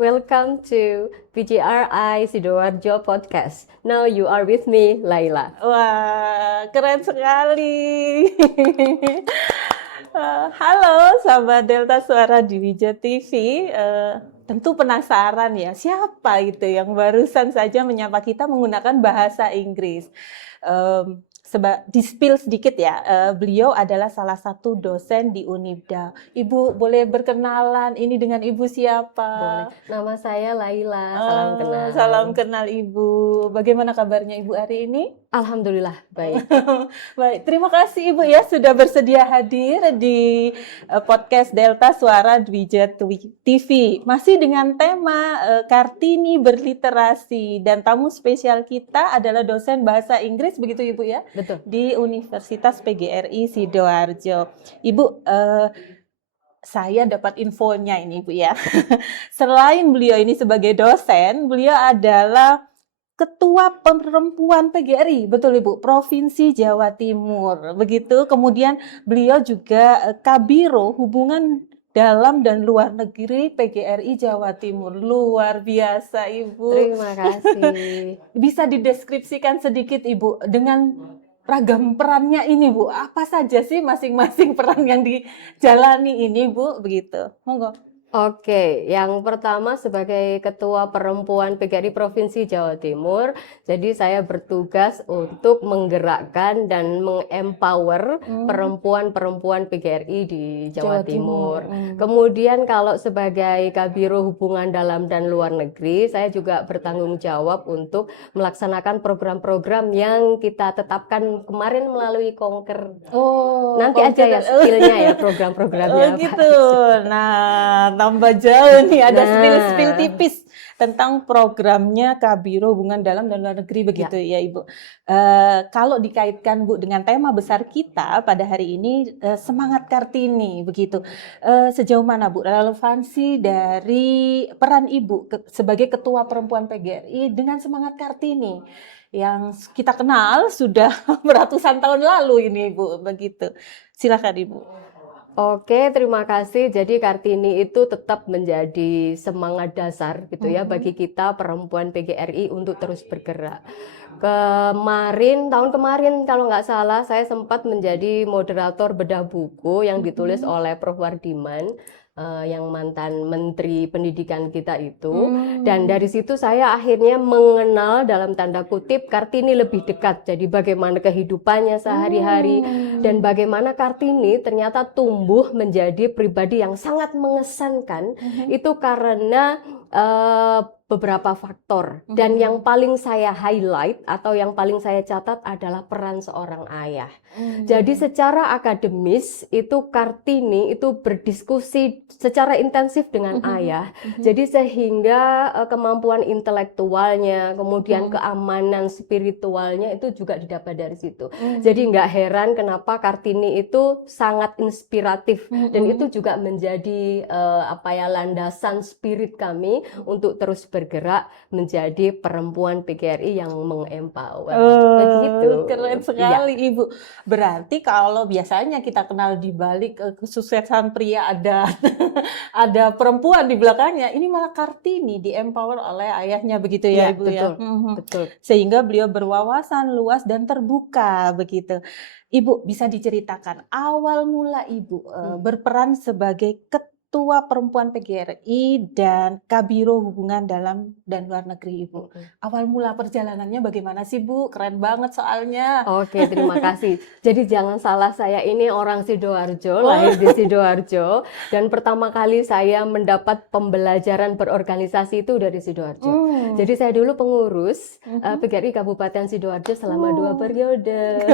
Welcome to PGRI Sidoarjo Podcast. Now you are with me, Laila. Wah, keren sekali. Halo, sahabat Delta Suara Dwija TV. Tentu penasaran ya, siapa itu yang barusan saja menyapa kita menggunakan bahasa Inggris? Di-spill sedikit ya, beliau adalah salah satu dosen di Unibda. Ibu boleh berkenalan, ini dengan Ibu siapa? Boleh. Nama saya Laila, salam kenal. Salam kenal Ibu. Bagaimana kabarnya Ibu hari ini? Alhamdulillah, baik. Baik, terima kasih Ibu ya sudah bersedia hadir di podcast Delta Suara Dwija TV. Masih dengan tema Kartini berliterasi, dan tamu spesial kita adalah dosen bahasa Inggris, begitu Ibu ya? Betul. Di Universitas PGRI Sidoarjo. Ibu, saya dapat infonya ini Ibu ya. Selain beliau ini sebagai dosen, beliau adalah Ketua Perempuan PGRI, betul Ibu, Provinsi Jawa Timur. Begitu, kemudian beliau juga Kabiro Hubungan Dalam dan Luar Negeri PGRI Jawa Timur. Luar biasa Ibu. Terima kasih. Bisa dideskripsikan sedikit Ibu dengan ragam perannya ini Bu. Apa saja sih masing-masing peran yang dijalani ini Bu, begitu. Monggo. Oke, yang pertama sebagai Ketua Perempuan PGRI Provinsi Jawa Timur, jadi saya bertugas untuk menggerakkan dan mengempower perempuan-perempuan PGRI di Jawa Timur. Kemudian kalau sebagai Kabiro Hubungan Dalam dan Luar Negeri, saya juga bertanggung jawab untuk melaksanakan program-program yang kita tetapkan kemarin melalui Konker. Nanti aja ya skillnya ya, program-programnya. Oh gitu. Nah, tambah jauh nih, ada spill-spill tipis tentang programnya Kabiro Hubungan Dalam dan Luar Negeri, begitu ya Ibu. Kalau dikaitkan Bu dengan tema besar kita pada hari ini, semangat Kartini, begitu. Sejauh mana Bu relevansi dari peran Ibu sebagai Ketua Perempuan PGRI dengan semangat Kartini yang kita kenal sudah beratusan tahun lalu ini Bu, begitu. Silakan Ibu. Oke, terima kasih. Jadi Kartini itu tetap menjadi semangat dasar gitu ya bagi kita perempuan PGRI untuk terus bergerak. Tahun kemarin kalau nggak salah saya sempat menjadi moderator bedah buku yang ditulis oleh Prof. Wardiman, yang mantan Menteri Pendidikan kita itu. Dan dari situ saya akhirnya mengenal dalam tanda kutip Kartini lebih dekat. Jadi bagaimana kehidupannya sehari-hari dan bagaimana Kartini ternyata tumbuh menjadi pribadi yang sangat mengesankan. Itu karena beberapa faktor, dan yang paling saya highlight atau yang paling saya catat adalah peran seorang ayah. Jadi secara akademis itu Kartini itu berdiskusi secara intensif dengan ayah. Jadi sehingga kemampuan intelektualnya, kemudian keamanan spiritualnya itu juga didapat dari situ. Jadi nggak heran kenapa Kartini itu sangat inspiratif, dan itu juga menjadi landasan spirit kami untuk terus bergerak menjadi perempuan PGRI yang mengempower. Begitu. Keren sekali Ibu. Berarti kalau biasanya kita kenal di balik kesuksesan pria ada ada perempuan di belakangnya, ini malah Kartini di-empower oleh ayahnya, begitu ya Ibu ya. Betul. Sehingga beliau berwawasan luas dan terbuka, begitu. Ibu bisa diceritakan awal mula Ibu berperan sebagai Ketua Perempuan PGRI dan Kabiro Hubungan Dalam dan Luar Negeri Ibu. Awal mula perjalanannya bagaimana sih Bu? Keren banget soalnya. Oke, terima kasih. Jadi jangan salah, saya ini orang Sidoarjo, lahir di Sidoarjo, dan pertama kali saya mendapat pembelajaran berorganisasi itu dari Sidoarjo. Jadi saya dulu pengurus PGRI Kabupaten Sidoarjo selama 2 periode.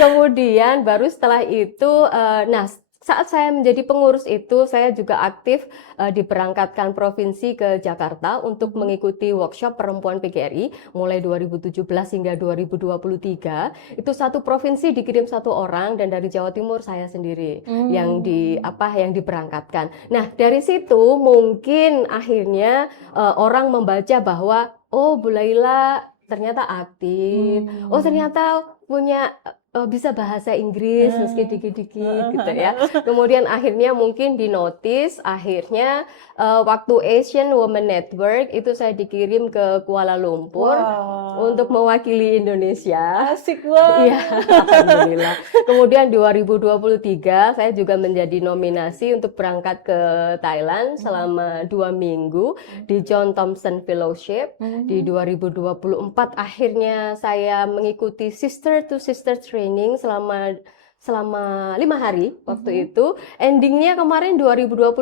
Kemudian baru setelah itu, saat saya menjadi pengurus itu, saya juga aktif diberangkatkan provinsi ke Jakarta untuk mengikuti workshop perempuan PGRI mulai 2017 hingga 2023. Itu satu provinsi dikirim 1 orang, dan dari Jawa Timur saya sendiri yang diberangkatkan. Nah, dari situ mungkin akhirnya orang membaca bahwa Bu Laila ternyata aktif, ternyata punya bisa bahasa Inggris meski dikit-dikit gitu ya. Kemudian akhirnya mungkin di notice, akhirnya waktu Asian Women Network itu saya dikirim ke Kuala Lumpur untuk mewakili Indonesia. Asik banget. Iya, alhamdulillah. Kemudian 2023 saya juga menjadi nominasi untuk berangkat ke Thailand selama 2 minggu di John Thompson Fellowship. Di 2024 akhirnya saya mengikuti Sister to Sister Training selama 5 hari waktu itu. Endingnya kemarin 2025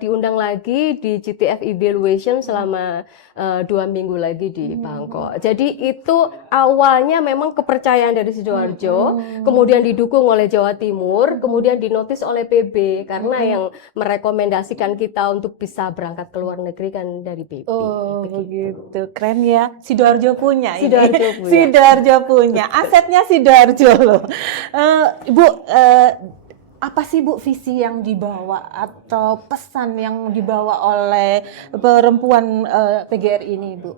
diundang lagi di GTF Evaluation selama 2 minggu lagi di Bangkok. Jadi itu awalnya memang kepercayaan dari Sidoarjo, kemudian didukung oleh Jawa Timur, kemudian dinotis oleh PB karena yang merekomendasikan kita untuk bisa berangkat ke luar negeri kan dari PB. Oh begitu, keren ya. Sidoarjo punya ini. Sidoarjo punya. Sidoarjo punya. Asetnya Sidoarjo loh. Ibu, apa sih Bu visi yang dibawa atau pesan yang dibawa oleh perempuan PGRI ini, Bu?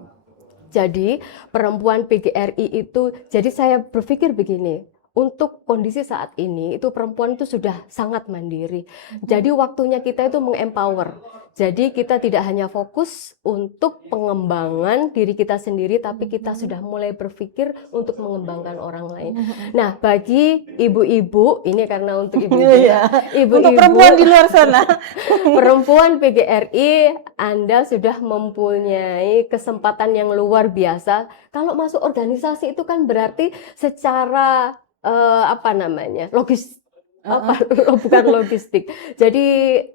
Jadi perempuan PGRI itu, jadi saya berpikir begini, untuk kondisi saat ini itu perempuan itu sudah sangat mandiri. Jadi waktunya kita itu mengempower. Jadi kita tidak hanya fokus untuk pengembangan diri kita sendiri, tapi kita sudah mulai berpikir untuk mengembangkan orang lain. Nah, bagi ibu-ibu, ini karena untuk ibu-ibu, ibu-ibu, untuk perempuan di luar sana, perempuan PGRI, Anda sudah mempunyai kesempatan yang luar biasa. Kalau masuk organisasi itu kan berarti secara bukan logistik. Jadi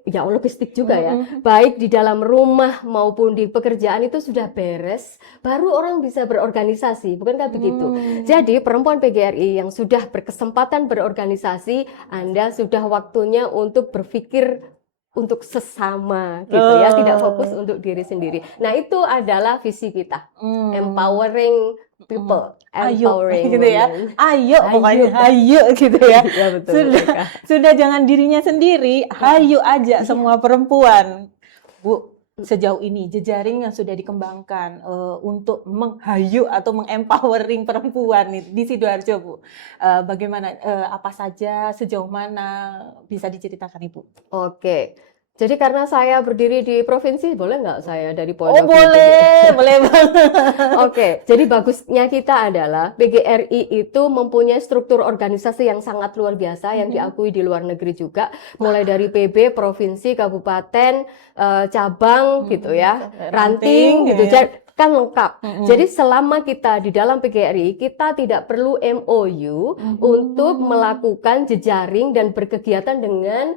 ya logistik juga ya. Baik di dalam rumah maupun di pekerjaan itu sudah beres, baru orang bisa berorganisasi, bukankah begitu? Jadi perempuan PGRI yang sudah berkesempatan berorganisasi, Anda sudah waktunya untuk berpikir untuk sesama gitu ya, tidak fokus untuk diri sendiri. Nah, itu adalah visi kita. Empowering people, empowering gitu ya. women. Ayo pokoknya ayo gitu ya. Ya, betul, sudah jangan dirinya sendiri, ayo aja semua perempuan. Bu, sejauh ini jejaring yang sudah dikembangkan untuk menghayu atau mengempowering perempuan di Sidoarjo, Bu. Bagaimana apa saja, sejauh mana bisa diceritakan, Ibu? Oke. Jadi karena saya berdiri di provinsi, boleh nggak saya dari point of view boleh, boleh banget. Oke, jadi bagusnya kita adalah PGRI itu mempunyai struktur organisasi yang sangat luar biasa yang diakui di luar negeri juga, mulai dari PB, provinsi, kabupaten, cabang gitu ya, ranting gitu. Kan lengkap. Jadi selama kita di dalam PGRI, kita tidak perlu MOU untuk melakukan jejaring dan berkegiatan dengan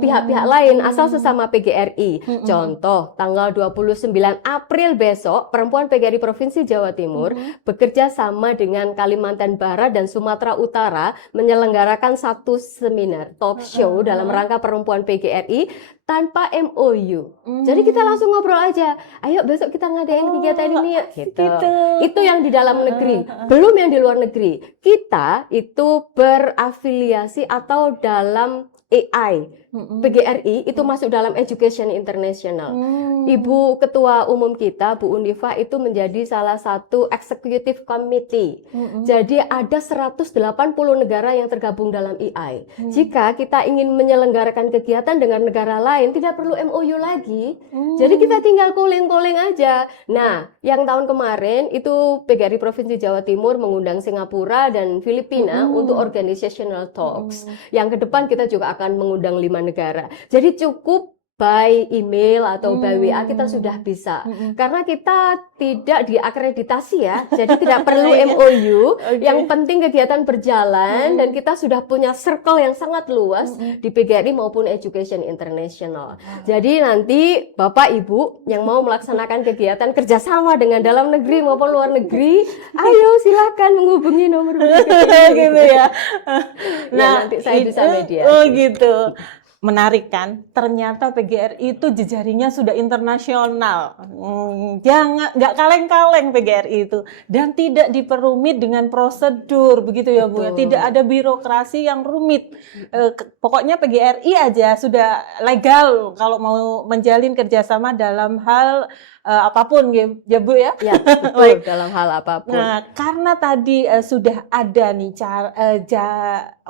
pihak-pihak lain asal sesama PGRI. Contoh, tanggal 29 April besok, perempuan PGRI Provinsi Jawa Timur bekerja sama dengan Kalimantan Barat dan Sumatera Utara menyelenggarakan satu seminar talk show dalam rangka perempuan PGRI tanpa MOU. Jadi kita langsung ngobrol aja. Ayo besok kita ngadain kegiatan ini ya. Gitu. Itu yang di dalam negeri. Belum yang di luar negeri. Kita itu berafiliasi atau dalam AI. PGRI itu masuk dalam Education International. Ibu Ketua Umum kita, Bu Undifa, itu menjadi salah satu Executive Committee. Jadi ada 180 negara yang tergabung dalam AI. Jika kita ingin menyelenggarakan kegiatan dengan negara lain, tidak perlu MOU lagi. Jadi kita tinggal calling-calling aja. Nah, yang tahun kemarin itu PGRI Provinsi Jawa Timur mengundang Singapura dan Filipina untuk organizational talks. Yang ke depan kita juga akan mengundang 5 negara. Jadi cukup by email atau by WA kita sudah bisa. Karena kita tidak diakreditasi ya, jadi tidak perlu MOU. Yang penting kegiatan berjalan dan kita sudah punya circle yang sangat luas di PGRI maupun Education International. Jadi nanti Bapak Ibu yang mau melaksanakan kegiatan kerjasama dengan dalam negeri maupun luar negeri, ayo silakan menghubungi nomor gitu ya. Nah, nanti saya bisa mediasi. Oh gitu. Menarik kan? Ternyata PGRI itu jejaringnya sudah internasional. Jangan, nggak kaleng-kaleng PGRI itu, dan tidak diperumit dengan prosedur begitu ya Bu. Betul. Tidak ada birokrasi yang rumit. Pokoknya PGRI aja sudah legal kalau mau menjalin kerjasama dalam hal apapun ya Bu ya. Ya, betul, dalam hal apapun. Nah, karena tadi sudah ada nih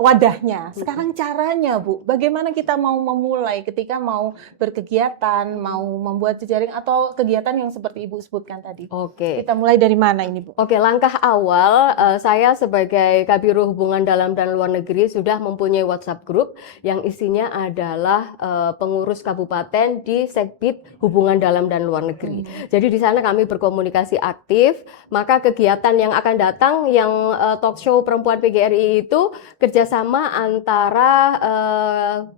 wadahnya. Sekarang caranya, Bu, bagaimana kita mau memulai ketika mau berkegiatan, mau membuat jejaring atau kegiatan yang seperti Ibu sebutkan tadi? Oke. Kita mulai dari mana ini, Bu? Oke, langkah awal saya sebagai Kabiro Hubungan Dalam dan Luar Negeri sudah mempunyai WhatsApp group yang isinya adalah pengurus kabupaten di Segbit Hubungan Dalam dan Luar Negeri. Jadi di sana kami berkomunikasi aktif, maka kegiatan yang akan datang yang talk show perempuan PGRI itu kerjasama antara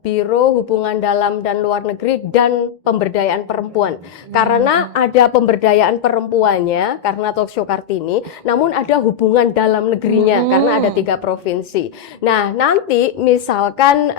Biro Hubungan Dalam dan Luar Negeri dan pemberdayaan perempuan. Karena ada pemberdayaan perempuannya, karena talk show Kartini, namun ada hubungan dalam negerinya, karena ada 3 provinsi. Nah, nanti misalkan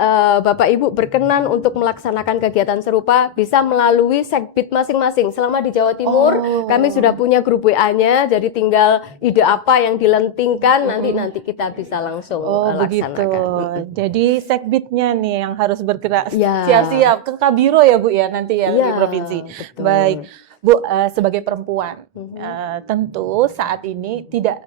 Bapak Ibu berkenan untuk melaksanakan kegiatan serupa, bisa melalui Segbit masing-masing. Selama di Jawa Timur, kami sudah punya grup WA-nya, jadi tinggal ide apa yang dilentingkan, nanti kita bisa langsung laksanakan. Jadi Segbitnya nih yang harus bergerak Ya. siap-siap ke Kabiro ya Bu ya nanti ya, di provinsi. Betul. Baik, Bu, sebagai perempuan tentu saat ini tidak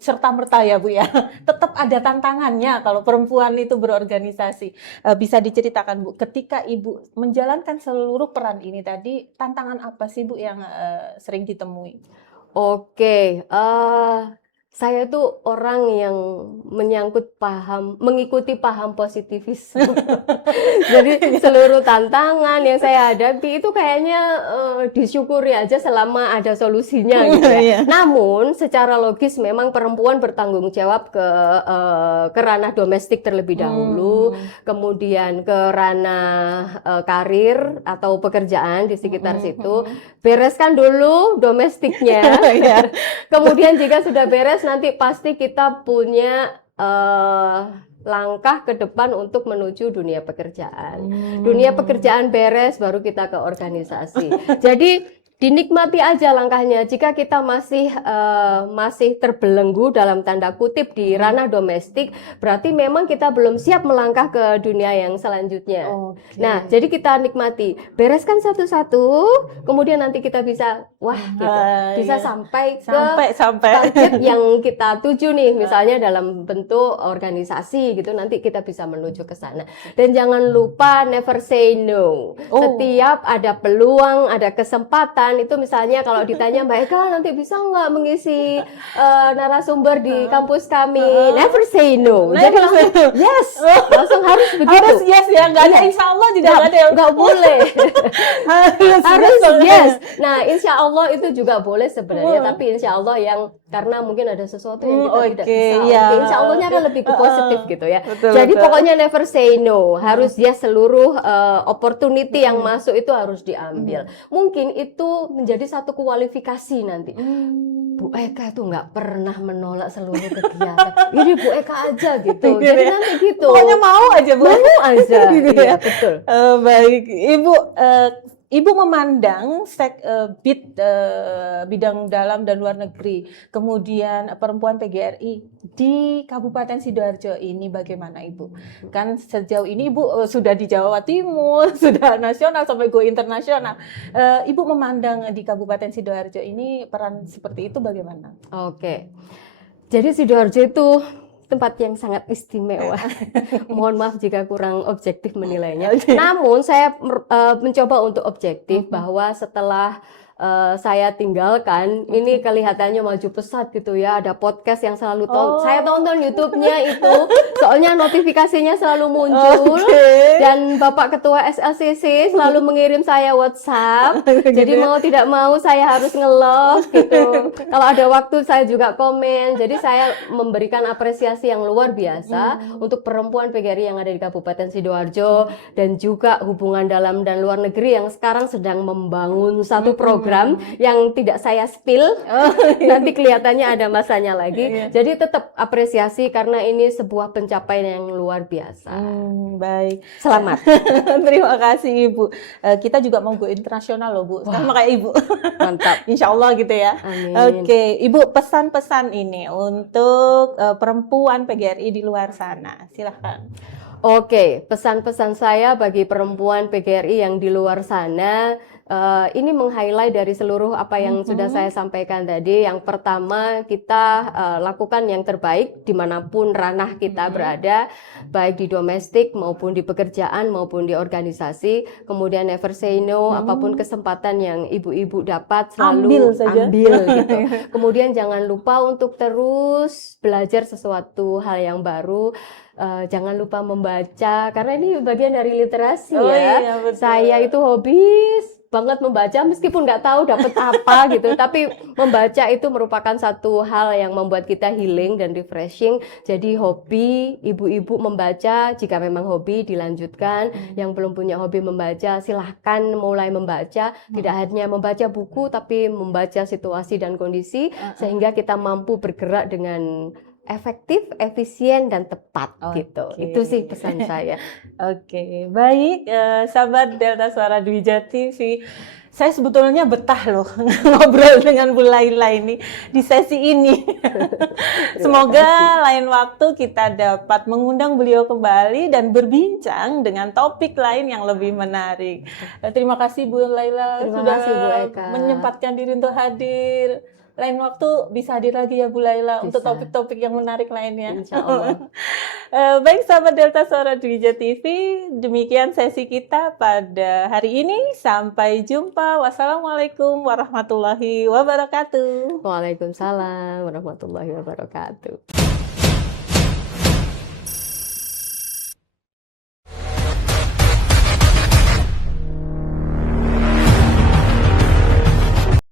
serta-merta ya Bu ya, tetap ada tantangannya kalau perempuan itu berorganisasi. Bisa diceritakan Bu, ketika Ibu menjalankan seluruh peran ini tadi, tantangan apa sih Bu yang sering ditemui? Oke, saya itu orang yang mengikuti paham positivisme. Jadi seluruh tantangan yang saya hadapi itu kayaknya disyukuri aja selama ada solusinya gitu ya. Namun secara logis memang perempuan bertanggung jawab ke ranah domestik terlebih dahulu, kemudian ke ranah karir atau pekerjaan di sekitar situ. Bereskan dulu domestiknya. Kemudian jika sudah beres, nanti pasti kita punya langkah ke depan untuk menuju dunia pekerjaan. Dunia pekerjaan beres, baru kita ke organisasi. Jadi dinikmati aja langkahnya. Jika kita masih terbelenggu dalam tanda kutip di ranah domestik, berarti memang kita belum siap melangkah ke dunia yang selanjutnya. Nah, jadi kita nikmati, bereskan satu-satu, kemudian nanti kita bisa bisa sampai target yang kita tuju nih, misalnya dalam bentuk organisasi gitu, nanti kita bisa menuju ke sana. Dan jangan lupa never say no. Setiap ada peluang, ada kesempatan, itu misalnya kalau ditanya Mbak Eka nanti bisa nggak mengisi narasumber di kampus kami, never say no. Jadi langsung yes, langsung harus begitu. Harus yes ya, nggak ada insya Allah tidak ada yang nggak boleh. harus yes. Nah, insya Allah itu juga boleh sebenarnya, tapi insya Allah yang karena mungkin ada sesuatu yang kita tidak bisa. Insya Allahnya kan lebih ke positif gitu ya. Jadi pokoknya never say no, harus yes, seluruh opportunity yang masuk itu harus diambil. Mungkin itu menjadi satu kualifikasi nanti. Bu Eka tuh nggak pernah menolak seluruh kegiatan. Ini Bu Eka aja gitu. Jadi nanti gitu. Pokoknya mau aja Bu. Mau aja. Gitu ya. Betul. Baik, Ibu memandang Segbit bidang dalam dan luar negeri, kemudian perempuan PGRI di Kabupaten Sidoarjo ini bagaimana Ibu? Kan sejauh ini Ibu sudah di Jawa Timur, sudah nasional sampai go internasional. Ibu memandang di Kabupaten Sidoarjo ini peran seperti itu bagaimana? Oke. Jadi Sidoarjo itu tempat yang sangat istimewa. Mohon maaf jika kurang objektif menilainya. Namun saya mencoba untuk objektif bahwa setelah saya tinggalkan, ini kelihatannya maju pesat gitu ya. Ada podcast yang selalu saya tonton YouTube-nya itu, soalnya notifikasinya selalu muncul. Dan Bapak Ketua SLCC selalu mengirim saya WhatsApp. Jadi mau tidak mau saya harus nge-love gitu. Kalau ada waktu saya juga komen. Jadi saya memberikan apresiasi yang luar biasa untuk perempuan PGRI yang ada di Kabupaten Sidoarjo dan juga hubungan dalam dan luar negeri yang sekarang sedang membangun satu program program yang tidak saya spill. Nanti kelihatannya ada masanya lagi. Jadi tetap apresiasi karena ini sebuah pencapaian yang luar biasa. Baik. Selamat. Terima kasih Ibu. Kita juga mau go internasional loh Bu. Sama kayak Ibu. Mantap. Insya Allah gitu ya. Amin. Oke, Ibu pesan-pesan ini untuk perempuan PGRI di luar sana. Silahkan. Oke, pesan-pesan saya bagi perempuan PGRI yang di luar sana, ini meng-highlight dari seluruh apa yang sudah saya sampaikan tadi. Yang pertama, kita lakukan yang terbaik dimanapun ranah kita berada, baik di domestik maupun di pekerjaan maupun di organisasi. Kemudian never say no, apapun kesempatan yang ibu-ibu dapat selalu ambil gitu. Kemudian jangan lupa untuk terus belajar sesuatu hal yang baru. Jangan lupa membaca karena ini bagian dari literasi ya. Iya, betul. Saya itu hobi banget membaca meskipun nggak tahu dapat apa gitu, tapi membaca itu merupakan satu hal yang membuat kita healing dan refreshing. Jadi hobi ibu-ibu membaca, jika memang hobi dilanjutkan. Yang belum punya hobi membaca silahkan mulai membaca, tidak hanya membaca buku tapi membaca situasi dan kondisi sehingga kita mampu bergerak dengan efektif, efisien, dan tepat gitu. Itu sih pesan saya. Oke, baik, sahabat Delta Suara Dwija TV. Saya sebetulnya betah loh ngobrol dengan Bu Laila ini di sesi ini. Semoga lain waktu kita dapat mengundang beliau kembali dan berbincang dengan topik lain yang lebih menarik. Terima kasih Bu Laila sudah Bu Eka. menyempatkan diri untuk hadir. Lain waktu bisa hadir lagi ya Bu Laila untuk topik-topik yang menarik lainnya. Insya Allah. Baik sahabat Delta Suara Dwija TV, demikian sesi kita pada hari ini. Sampai jumpa. Wassalamualaikum warahmatullahi wabarakatuh. Waalaikumsalam warahmatullahi wabarakatuh.